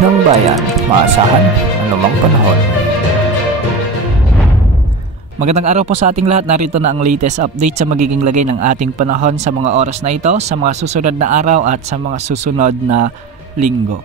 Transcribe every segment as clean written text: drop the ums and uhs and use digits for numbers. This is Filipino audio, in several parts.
ng bayan, maasahan anumang panahon. Magandang araw po sa ating lahat. Narito na ang latest update sa magiging lagay ng ating panahon sa mga oras na ito, sa mga susunod na araw at sa mga susunod na linggo.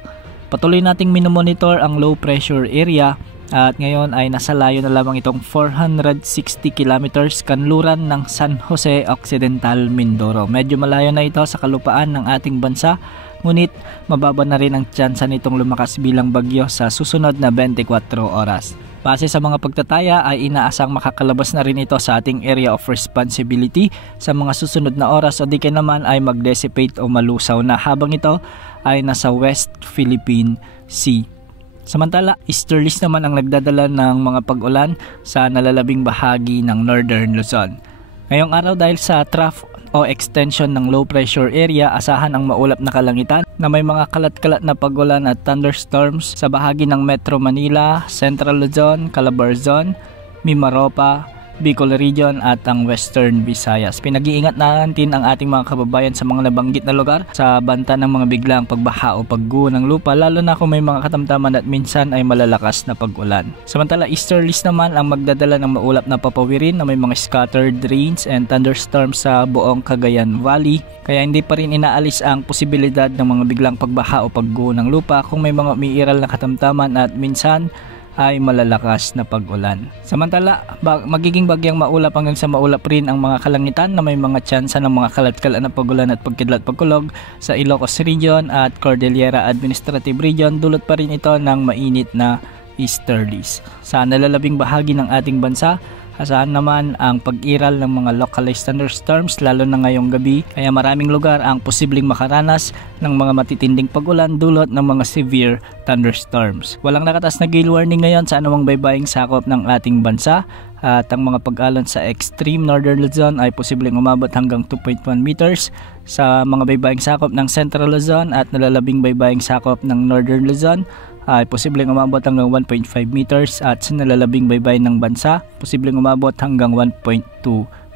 Patuloy nating minomonitor ang low pressure area at ngayon ay nasa layo na lamang itong 460 kilometers kanluran ng San Jose Occidental, Mindoro. Medyo malayo na ito sa kalupaan ng ating bansa, ngunit mababa na rin ang tsansa nitong lumakas bilang bagyo sa susunod na 24 oras. Base sa mga pagtataya ay inaasang makakalabas na rin ito sa ating area of responsibility sa mga susunod na oras o di kaya naman ay mag-dissipate o malusaw na habang ito ay nasa West Philippine Sea. Samantala, easterlies naman ang nagdadala ng mga pag-ulan sa nalalabing bahagi ng Northern Luzon. Ngayong araw dahil sa trough o extension ng low pressure area, asahan ang maulap na kalangitan na may mga kalat-kalat na pag-ulan at thunderstorms sa bahagi ng Metro Manila, Central Luzon, Calabarzon, Mimaropa, Bicol Region at ang Western Visayas. Pinag-iingat natin ang ating mga kababayan sa mga nabanggit na lugar sa banta ng mga biglang pagbaha o pagguho ng lupa, lalo na kung may mga katamtaman at minsan ay malalakas na pag-ulan. Samantala, easterlies naman ang magdadala ng maulap na papawirin na may mga scattered rains and thunderstorms sa buong Cagayan Valley, kaya hindi pa rin inaalis ang posibilidad ng mga biglang pagbaha o pagguho ng lupa kung may mga umiiral na katamtaman at minsan ay malalakas na pag-ulan. Samantala, magiging bagyang maulap hanggang sa maulap rin ang mga kalangitan na may mga tsansa ng mga kalat-kalat na pag-ulan at pagkidlat pagkulog sa Ilocos Region at Cordillera Administrative Region. Dulot pa rin ito ng mainit na easterlies. Sa nalalabing bahagi ng ating bansa, asahan naman ang pag-iral ng mga localized thunderstorms lalo na ngayong gabi, kaya maraming lugar ang posibleng makaranas ng mga matitinding pag-ulan dulot ng mga severe thunderstorms. Walang nakatas na gale warning ngayon sa anumang baybaying sakop ng ating bansa at ang mga pag-alon sa extreme northern Luzon ay posibleng umabot hanggang 2.1 meters sa mga baybaying sakop ng Central Luzon at nalalabing baybaying sakop ng Northern Luzon ay posibleng umabot hanggang 1.5 meters at sa nalalabing baybayin ng bansa, posibleng umabot hanggang 1.2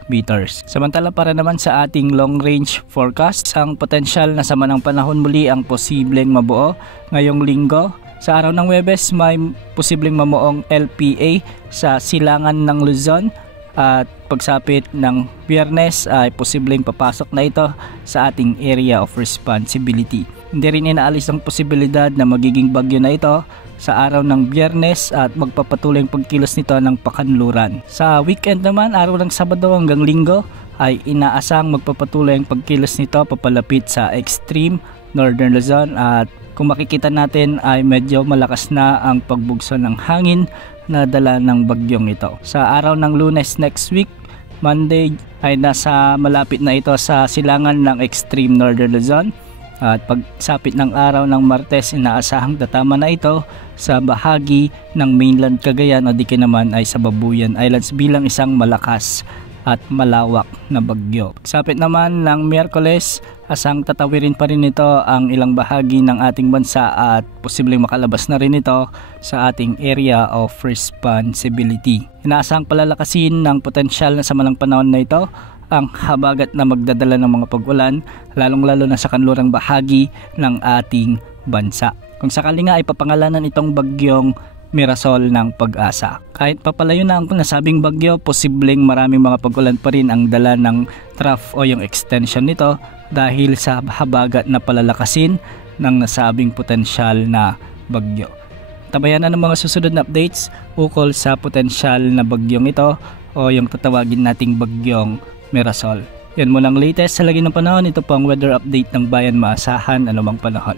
meters. Samantala para naman sa ating long range forecast, ang potensyal na sama ng panahon muli ang posibleng mabuo ngayong linggo. Sa araw ng Huwebes may posibleng mamuong LPA sa silangan ng Luzon at pagsapit ng Biyernes ay posibleng papasok na ito sa ating area of responsibility. Hindi rin inaalis ang posibilidad na magiging bagyo na ito sa araw ng Biyernes at magpapatuloy ang pagkilos nito ng pakanluran. Sa weekend naman, araw ng Sabado hanggang Linggo ay inaasang magpapatuloy ang pagkilos nito papalapit sa extreme Northern Luzon at kung makikita natin ay medyo malakas na ang pagbugso ng hangin na dala ng bagyong ito. Sa araw ng Lunes next week, Monday ay nasa malapit na ito sa silangan ng extreme Northern Luzon. At pagsapit ng araw ng Martes, inaasahang tatama na ito sa bahagi ng mainland Cagayan o di kaya naman ay sa Babuyan Islands bilang isang malakas at malawak na bagyo. Pagsapit naman ng Miyerkules, asang tatawirin pa rin ito ang ilang bahagi ng ating bansa at posibleng makalabas na rin ito sa ating area of responsibility. Inaasahang palalakasin ng potensyal na samalang panahon na ito ang habagat na magdadala ng mga pag-ulan, lalong-lalo na sa kanlurang bahagi ng ating bansa. Kung sakali nga ay papangalanan itong bagyong Mirasol ng Pag-asa. Kahit papalayo na ang nasabing bagyo, posibleng maraming mga pag-ulan pa rin ang dala ng trough o yung extension nito dahil sa habagat na palalakasin ng nasabing potensyal na bagyo. Tabayan na ng mga susunod na updates ukol sa potensyal na bagyong ito o yung tatawagin nating bagyong Mirasol. Yan mo lang latest sa lagi ng panahon. Ito po ang weather update ng Bayan Maasahan anumang panahon.